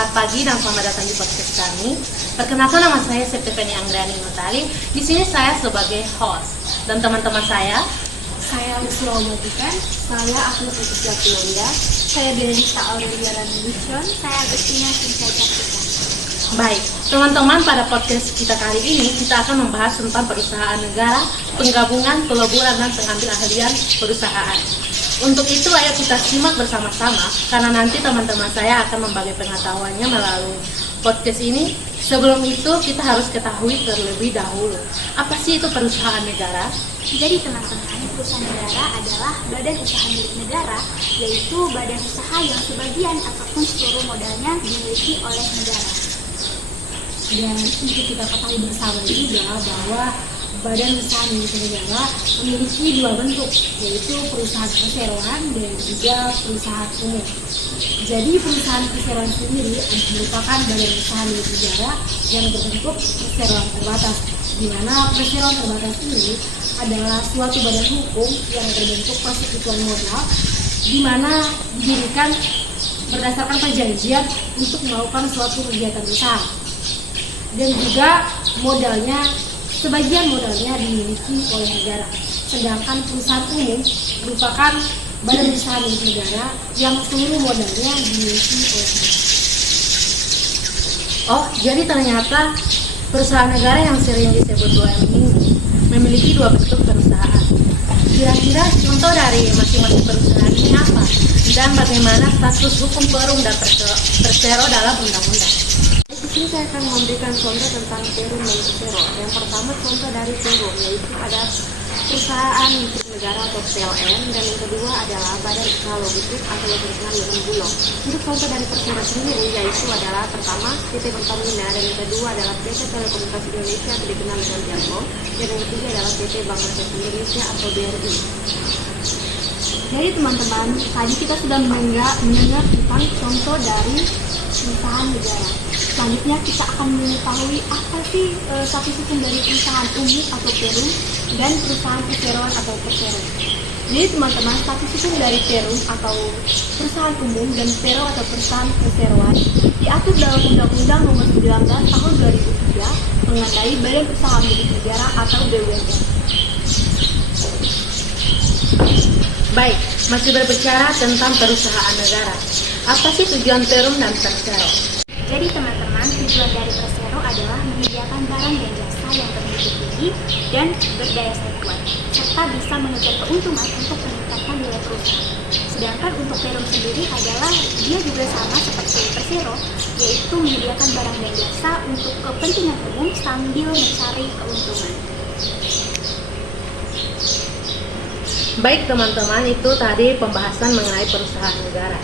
Selamat pagi dan selamat datang di podcast kami. Perkenalkan, nama saya Septiani Anggrani Notari. Di sini saya sebagai host dan teman-teman saya Lucia Omatikan, saya Agnes Putri Pinanda, saya Benedikta Aurelia Ranudution, saya Agustina Sinta Cantika. Baik, teman-teman, pada podcast kita kali ini kita akan membahas tentang perusahaan negara, penggabungan, peleburan, dan pengambil ahlian perusahaan. Untuk itu, ayo kita simak bersama-sama, karena nanti teman-teman saya akan membagi pengetahuannya melalui podcast ini. Sebelum itu, kita harus ketahui terlebih dahulu, apa sih itu perusahaan negara? Jadi teman-teman, perusahaan negara adalah badan usaha milik negara, yaitu badan usaha yang sebagian ataupun seluruh modalnya dimiliki oleh negara. Dan untuk kita ketahui bersama juga bahwa badan usaha milik negara memiliki dua bentuk, yaitu perusahaan perseroan dan juga perusahaan umum. Jadi perusahaan perseroan sendiri merupakan badan usaha milik negara yang berbentuk perseroan terbatas, di mana perseroan terbatas ini adalah suatu badan hukum yang berbentuk persekutuan modal, di mana didirikan berdasarkan perjanjian untuk melakukan suatu kegiatan usaha. Dan juga sebagian modalnya dimiliki oleh negara. Sedangkan perusahaan umum merupakan badan usaha milik negara yang seluruh modalnya dimiliki oleh negara. Oh, jadi ternyata perusahaan negara yang sering disebut BUMN ini memiliki dua bentuk perusahaan. Kira-kira contoh dari masing-masing perusahaan ini apa? Dan bagaimana status hukum perum dan persero dalam undang-undang? Di sini saya akan memberikan contoh tentang perum dan persero. Yang pertama contoh dari perum, yaitu ada perusahaan milik negara atau PLN, dan yang kedua adalah badan usaha logistik atau yang dikenal dengan Bulog. Untuk contoh dari persero sendiri, yaitu adalah pertama PT Pertamina, dan yang kedua adalah PT Telekomunikasi Indonesia atau dikenal dengan Telkom, dan yang ketiga adalah PT Bank Rakyat Indonesia atau BRI. Jadi teman-teman, tadi kita sudah mendengar tentang contoh dari perusahaan negara. Selanjutnya kita akan mengetahui apa sih status hukum dari perusahaan umum atau perum dan perusahaan perseroan atau persero. Jadi teman-teman, status hukum dari perum atau perusahaan umum dan pero atau perusahaan perseroan diatur dalam Undang-Undang Nomor 19 Tahun 2003 mengenai Badan Usaha Milik Negara atau BUMN. Baik, masih berbicara tentang perusahaan negara. Apa sih tujuan perum dan persero? Jadi teman-teman, tujuan dari persero adalah menyediakan barang dan jasa yang bermutu tinggi dan berdaya saing kuat, serta bisa mengejar keuntungan untuk meningkatkan nilai perusahaan. Sedangkan untuk perum sendiri adalah dia juga sama seperti persero, yaitu menyediakan barang dan jasa untuk kepentingan umum sambil mencari keuntungan. Baik teman-teman, itu tadi pembahasan mengenai perusahaan negara.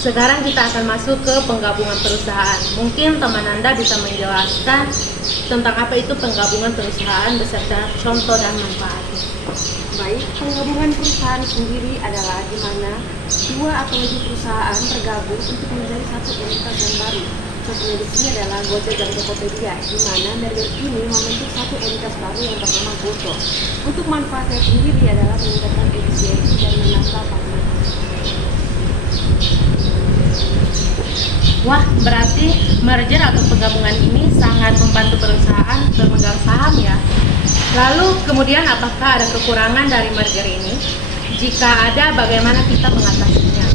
Sekarang kita akan masuk ke penggabungan perusahaan. Mungkin teman Anda bisa menjelaskan tentang apa itu penggabungan perusahaan beserta contoh dan manfaatnya. Baik, penggabungan perusahaan sendiri adalah di mana dua atau lebih perusahaan tergabung untuk menjadi satu entitas yang baru. Contohnya di sini adalah Gojek dan Tokopedia, di mana merger ini membentuk satu entitas baru yang bernama Goto. Untuk manfaatnya sendiri adalah meningkatkan efisiensi dan menambah penggunaan. Wah, berarti merger atau penggabungan ini sangat membantu perusahaan pemegang saham ya. Lalu kemudian apakah ada kekurangan dari merger ini? Jika ada, bagaimana kita mengatasinya?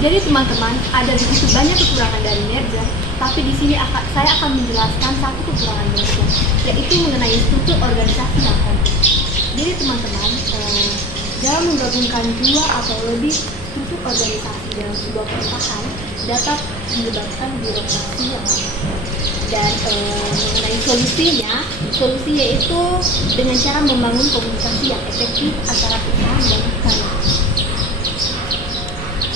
Jadi teman-teman, ada begitu banyak kekurangan dari merger, tapi di sini saya akan menjelaskan satu kekurangan merger, yaitu mengenai struktur organisasi yang kompleks. Jadi teman-teman, dalam menggabungkan dua atau lebih struktur organisasi dalam sebuah perusahaan dapat menyebabkan birokrasi yang lama. Dan mengenai solusinya yaitu dengan cara membangun komunikasi yang efektif antara perusahaan dan karyawan.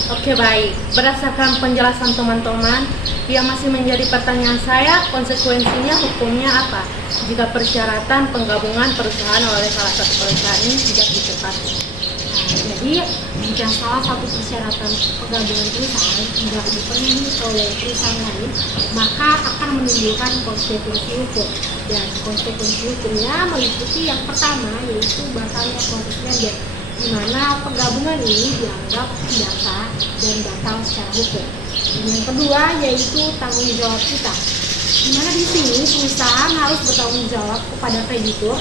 Oke, baik. Berdasarkan penjelasan teman-teman, yang masih menjadi pertanyaan saya, konsekuensinya hukumnya apa jika persyaratan penggabungan perusahaan oleh salah satu perusahaan ini tidak ditepati? Jadi, jika salah satu persyaratan penggabungan perusahaan tidak dipenuhi oleh perusahaan lain, maka akan menimbulkan konsekuensi hukum. Dan konsekuensi hukumnya meliputi yang pertama, yaitu batalnya proses merger. di mana penggabungan ini dianggap tidak sah dan batal secara hukum. Dan yang kedua yaitu tanggung jawab utang, di mana di sini perusahaan harus bertanggung jawab kepada kreditur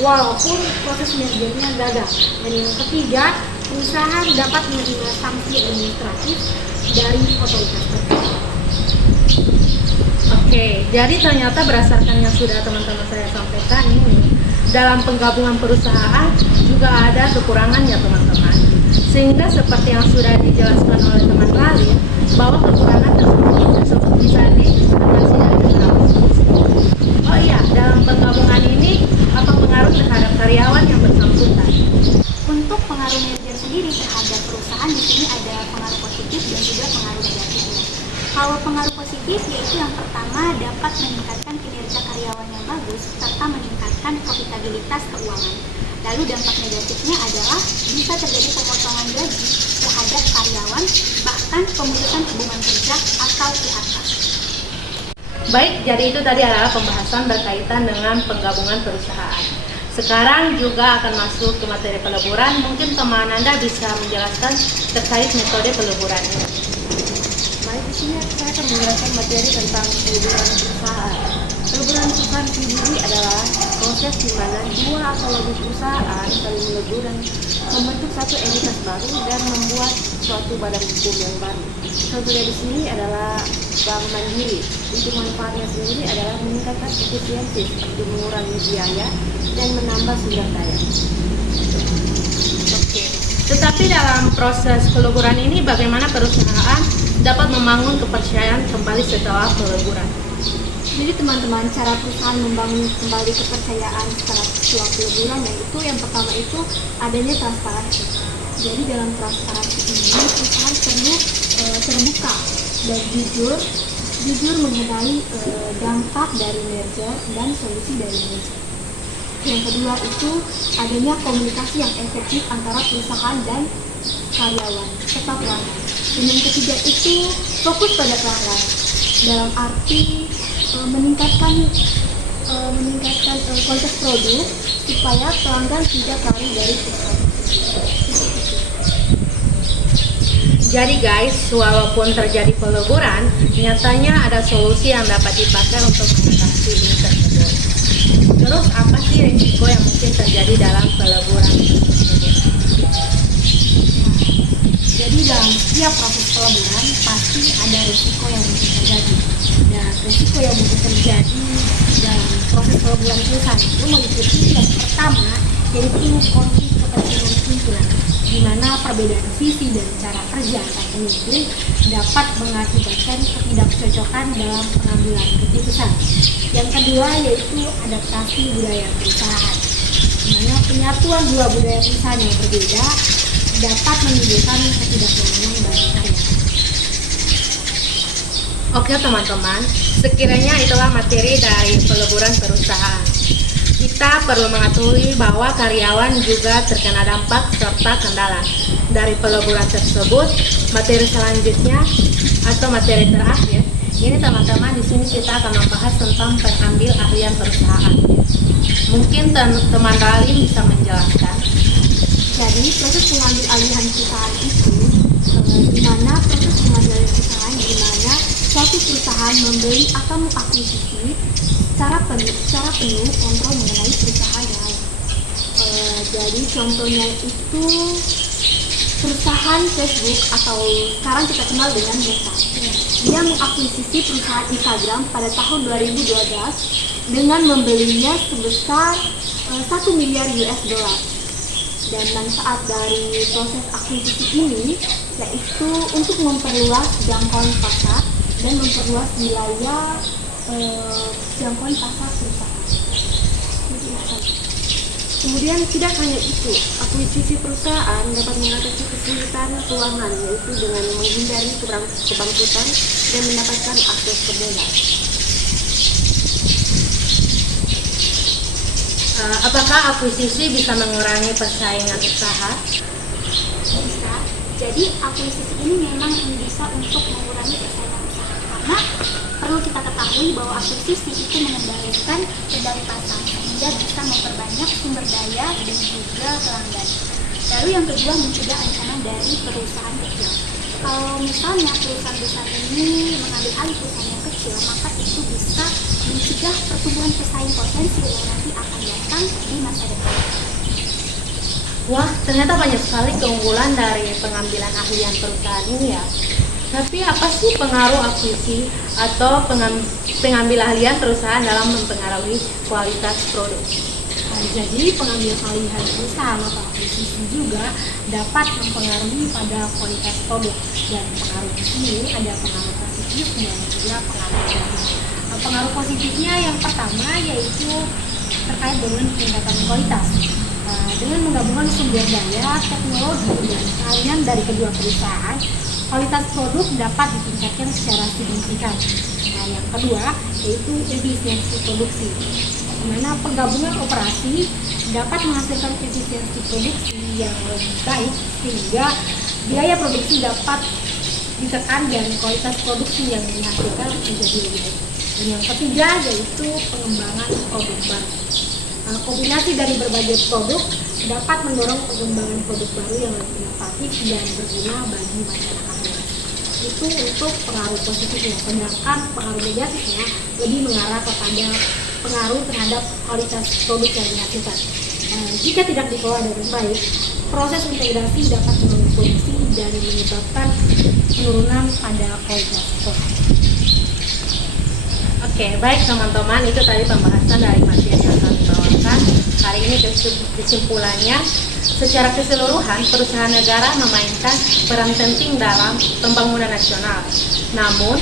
walaupun proses mergernya gagal. Dan yang ketiga, perusahaan dapat menerima sanksi administratif dari otoritas terkait. Oke, jadi ternyata berdasarkan yang sudah teman-teman saya sampaikan ini, dalam penggabungan perusahaan juga ada kekurangannya teman-teman. Sehingga seperti yang sudah dijelaskan oleh teman lain, bahwa kekurangan tersebut bisa diatasi dengan solusi. Oh iya, dalam penggabungan ini apa pengaruh terhadap karyawan yang bersangkutan? Untuk pengaruh merger sendiri terhadap perusahaan di sini ada pengaruh positif dan juga pengaruh negatifnya. Kalau pengaruh positif yaitu yang pertama dapat meningkatkan kinerja karyawan yang bagus serta meningkatkan profitabilitas keuangan. Lalu dampak negatifnya adalah bisa terjadi pemotongan gaji terhadap karyawan, bahkan pemutusan hubungan kerja atau PHK. Baik, jadi itu tadi adalah pembahasan berkaitan dengan penggabungan perusahaan. Sekarang juga akan masuk ke materi peleburan. Mungkin teman Anda bisa menjelaskan terkait metode peleburan ini. Baik, di sini saya akan menjelaskan materi tentang peleburan perusahaan. Peleburan perusahaan sendiri adalah proses di mana dua atau lebih perusahaan saling melebur dan membentuk satu entitas baru dan membuat suatu badan hukum yang baru. Contohnya di sini adalah Bank Mandiri. Untuk manfaatnya sendiri adalah meningkatkan efisiensi seperti mengurangi biaya dan menambah sumber daya. Oke. Tetapi dalam proses peleburan ini bagaimana perusahaan dapat membangun kepercayaan kembali setelah peleburan? Jadi teman-teman, cara perusahaan membangun kembali kepercayaan setelah peleburan yaitu yang pertama itu adanya transparansi. Jadi dalam transparansi ini perusahaan perlu terbuka dan jujur mengenai dampak dari merger dan solusi dari merger. Yang kedua itu adanya komunikasi yang efektif antara perusahaan dan karyawan serta pelanggan. Dan yang ketiga itu fokus pada pelanggan dalam arti meningkatkan kualitas produk supaya pelanggan tidak lari dari perusahaan. Jadi guys, walaupun terjadi peleburan, nyatanya ada solusi yang dapat dipakai untuk mengatasi ini tersebut. Terus apa sih risiko yang mungkin terjadi dalam peleburan tersebut? Jadi dalam setiap proses peleburan pasti ada risiko yang mungkin terjadi. Dan risiko yang mungkin terjadi dalam proses peleburan perusahaan itu meliputi yang pertama yaitu konflik kepentingan pimpinan, di mana perbedaan visi dan cara kerja antar pemimpin dapat mengakibatkan ketidakcocokan dalam pengambilan keputusan. Yang kedua yaitu adaptasi budaya perusahaan, di mana penyatuan dua budaya perusahaan yang berbeda dapat menimbulkan ketidaknyamanan bagi karyawan. Oke teman-teman, sekiranya itulah materi dari peleburan perusahaan. Kita perlu mengetahui bahwa karyawan juga terkena dampak serta kendala dari peleburan tersebut. Materi selanjutnya atau materi terakhir, ini teman-teman di sini kita akan membahas tentang pengambil ahlian perusahaan. Mungkin teman lain bisa menjelaskan. Jadi proses pengambil alihan perusahaan itu di mana proses pengambilan perusahaan di mana suatu perusahaan membeli atau mengakuisisi secara penuh kontrol mengenai perusahaan yang lain. Jadi contohnya itu perusahaan Facebook atau sekarang kita kenal dengan Meta. Dia mengakuisisi perusahaan Instagram pada tahun 2012 dengan membelinya sebesar 1 miliar US dollar. Dan manfaat dari proses akuisisi ini yaitu untuk memperluas jangkauan pasar dan memperluas wilayah jangkauan pasar perusahaan. Kemudian tidak hanya itu, akuisisi perusahaan dapat mengatasi kesulitan keuangan yaitu dengan menghindari kebangkrutan dan mendapatkan akses ke modal. Apakah akuisisi bisa mengurangi persaingan usaha? Bisa. Jadi akuisisi ini memang bisa untuk mengurangi persaingan usaha karena perlu kita ketahui bahwa akuisisi itu mengembalikan kendali pasar sehingga bisa memperbanyak sumber daya dan juga pelanggan. Lalu yang kedua, mencegah ancaman dari perusahaan kecil. Kalau misalnya perusahaan besar ini mengambil alih perusahaan yang kecil, maka itu bisa mencegah pertumbuhan pesaing potensial yang nanti akan datang di masa depan. Wah, ternyata banyak sekali keunggulan dari pengambilan ahlian perusahaan ini ya. Tapi apa sih pengaruh akuisisi atau pengambil ahlian perusahaan dalam mempengaruhi kualitas produk? Jadi pengambil alihan perusahaan atau akuisisi juga dapat mempengaruhi pada kualitas produk, dan pengaruh di sini ada pengaruh positif dan juga pengaruh negatif. Pengaruh positifnya yang pertama yaitu terkait dengan peningkatan kualitas. Dengan menggabungkan sumber daya, teknologi, dan keahlian dari kedua perusahaan, kualitas produk dapat ditingkatkan secara signifikan. Nah, yang kedua yaitu efisiensi produksi, di mana penggabungan operasi dapat menghasilkan efisiensi produksi yang lebih baik sehingga biaya produksi dapat ditekan dan kualitas produksi yang dihasilkan menjadi lebih baik. Dan yang ketiga yaitu pengembangan produk baru. Kombinasi dari berbagai produk dapat mendorong pengembangan produk baru yang lebih inovatif dan berguna bagi masyarakat luas. Itu untuk pengaruh positifnya, sedangkan pengaruh negatifnya lebih mengarah kepada pengaruh terhadap kualitas produk yang dihasilkan. Jika tidak dikelola dengan baik, proses integrasi dapat mengganggu produksi dan menyebabkan penurunan pada kualitas produk. Oke, baik teman-teman, itu tadi pembahasan dari materi yang kami bawakan. Hari ini kesimpulannya, secara keseluruhan perusahaan negara memainkan peran penting dalam pembangunan nasional. Namun,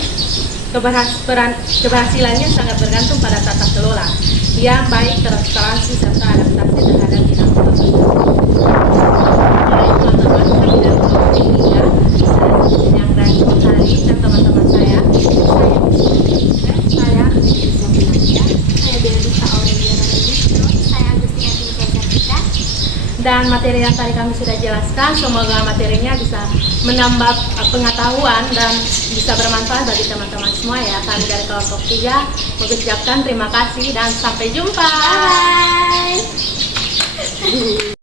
keberhasilannya sangat bergantung pada tata kelola yang baik, transparansi, serta adaptasi terhadap dinamika perusahaan. Baik teman-teman, kami dari Komisi 3 yang dari Kotari dan teman-teman saya dan materi yang tadi kami sudah jelaskan, semoga materinya bisa menambah pengetahuan dan bisa bermanfaat bagi teman-teman semua ya. Kami dari kelompok 3 mengucapkan terima kasih dan sampai jumpa. Bye.